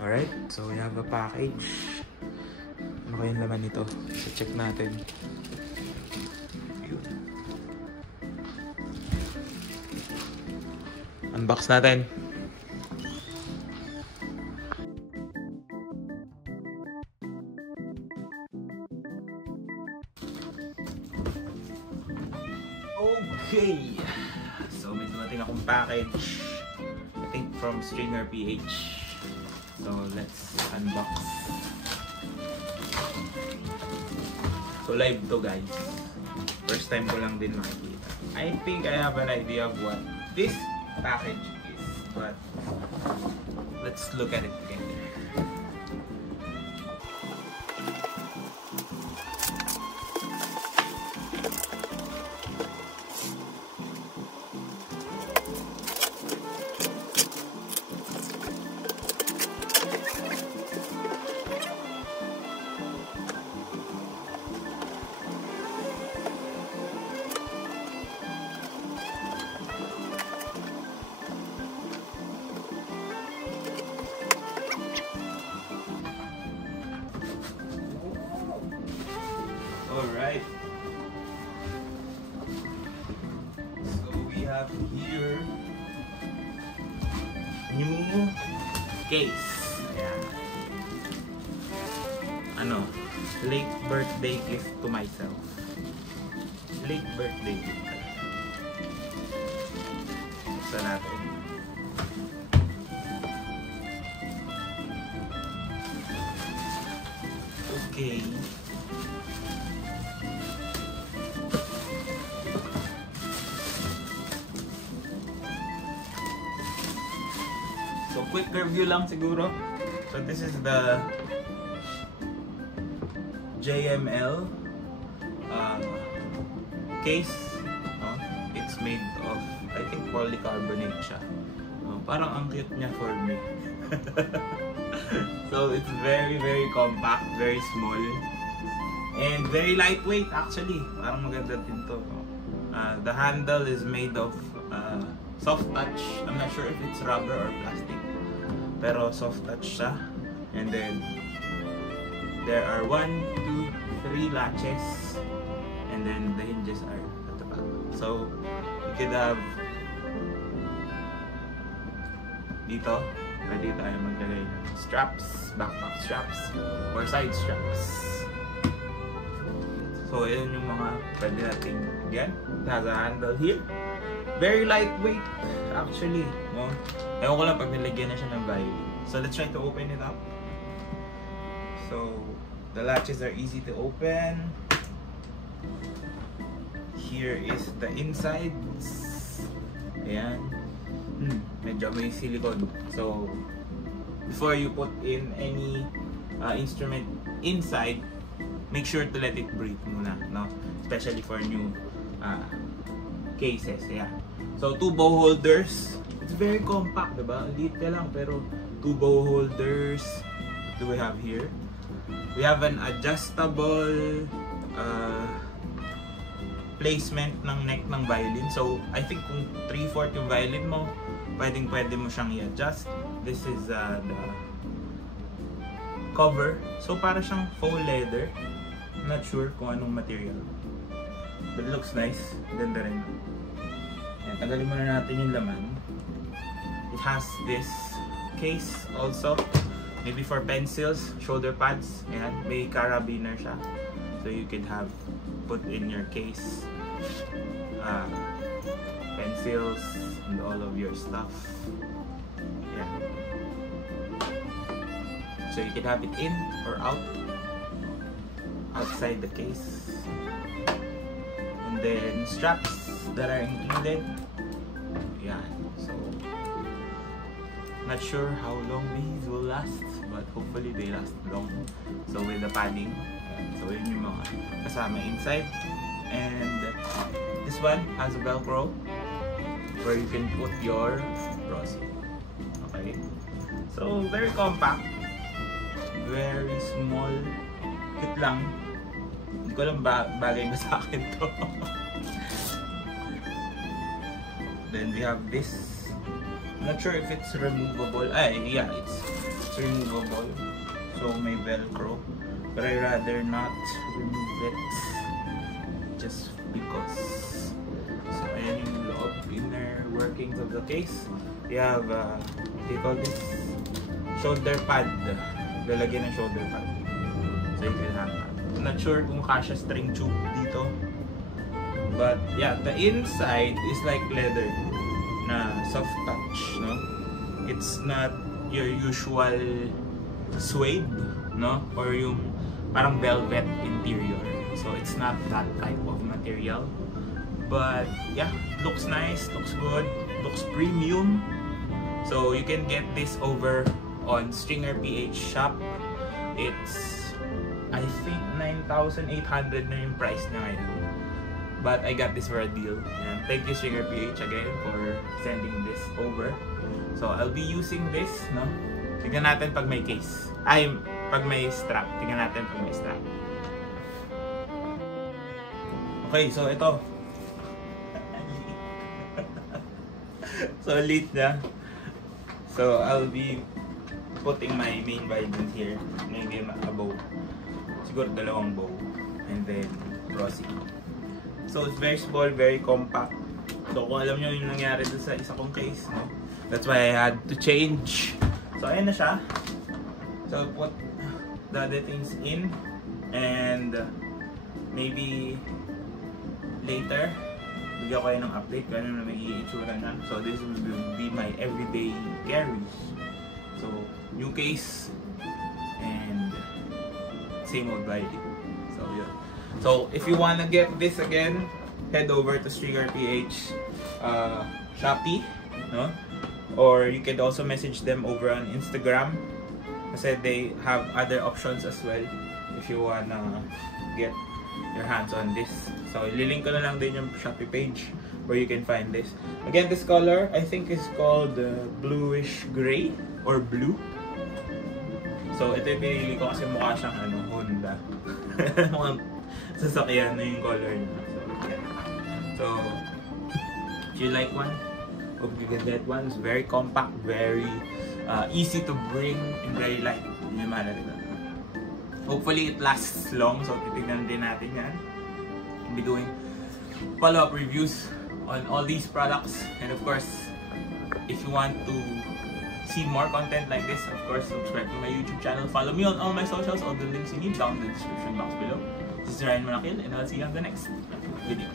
Alright, so we have a package. Ano kayong laman nito? So check natin. Unbox natin. Okay! So may dumating akong package. I think from Stringer PH. So let's unbox. So live to guys. First time ko lang din makikita. I think I have an idea of what this package is. But let's look at it together. Alright. So we have here new case. Ayan. Ano? Late birthday gift to myself. Late birthday gift. Buksan natin. Okay. So quick review lang siguro. So this is the JML case. It's made of, I think, polycarbonate siya. Parang ang cute niya for me. So it's very compact, very small, and very lightweight actually. Parang maganda din to. The handle is made of soft touch. I'm not sure if it's rubber or plastic, pero soft touch siya. And then there are 1, 2, 3 latches, and then the hinges are at the back. So you could have dito, pwede tayo maglagay ng straps, backpack straps, or side straps. So yun yung mga pwede natin. Again, it has a handle here. Very lightweight actually, no? Ewan ko lang pag nilagyan na siya ng violin. So let's try to open it up. So the latches are easy to open. Here is the insides. Ayan. Medyo may silicone. So before you put in any instrument inside, make sure to let it breathe muna, no? Especially for new cases. Yeah. So 2 bow holders. It's very compact, diba? Liit ka lang, pero 2 bow holders. What do we have here? We have an adjustable placement ng neck ng violin. So I think kung 3/4 yung violin mo, pwede mo siyang i-adjust. This is the cover. So para siyang faux leather. I'm not sure kung anong material, but it looks nice. Ganda rin. Ayan, tagalin muna natin yung laman. It has this case also, maybe for pencils, shoulder pads. Ayan, may carabiner siya, so you could have put in your case pencils and all of your stuff. Yeah. So you can have it in or out, outside the case. And then straps that are included. Yeah. So not sure how long these will last, but hopefully they last long. So with the padding, so yun yung mga kasama inside. And this one has a velcro where you can put your Rosie. Okay. So very compact, very small. Cute lang. Hindi ko lang bagay ba sa akin to. Then we have this. I'm not sure if it's removable. Yeah, it's It's removable, so may velcro, but I rather not remove it just because. So ayan yung loob, inner workings of the case. You have what do you call this? Shoulder pad. Lalagyan ng shoulder pad, so you can have that. I'm not sure kung kasha string tube dito, but yeah, the inside is like leather na soft touch, no? It's not your usual suede, no? Or yung parang velvet interior. So it's not that type of material. But yeah, looks nice, looks good, looks premium. So you can get this over on Stringer PH shop. It's, I think, 9,800 na yung price na ngayon. But I got this for a deal. And thank you Stringer PH again for sending this over. So I'll be using this, no? Tignan natin pag may case. Ay, pag may strap. Tignan natin pag may strap. Okay, so ito. So lit na. So I'll be putting my main vibrant here. Maybe a bow. Siguro dalawang bow. And then crossing. So it's very small, very compact. So kung alam nyo yung nangyari dun sa isa kong case, no? That's why I had to change. So ayan na siya. So I'll put the other things in. And maybe later, bigyan ko kayo ng update kung ano na may i-itsura na. So this will be my everyday carries. So new case and same old body. So yun. So if you wanna get this again, head over to Stringer PH Shopee, no? Or you can also message them over on Instagram kasi they have other options as well if you wanna get your hands on this. So ililink ko na lang din yung Shopee page where you can find this. Again, this color I think is called bluish gray or blue. So ito yung pinili ko kasi mukha siyang ano, Honda. Mukhang sasakyan na yung color niya. So if you like one, hope you can get one. It's very compact, very easy to bring, and very light. Yun yung mahalaga dito. Hopefully it lasts long, so titignan din natin yan. We'll be doing follow-up reviews on all these products, and of course, if you want to see more content like this, of course, subscribe to my YouTube channel. Follow me on all my socials. All the links you need down in the description box below. This is Ryan Manakil, and I'll see you on the next video.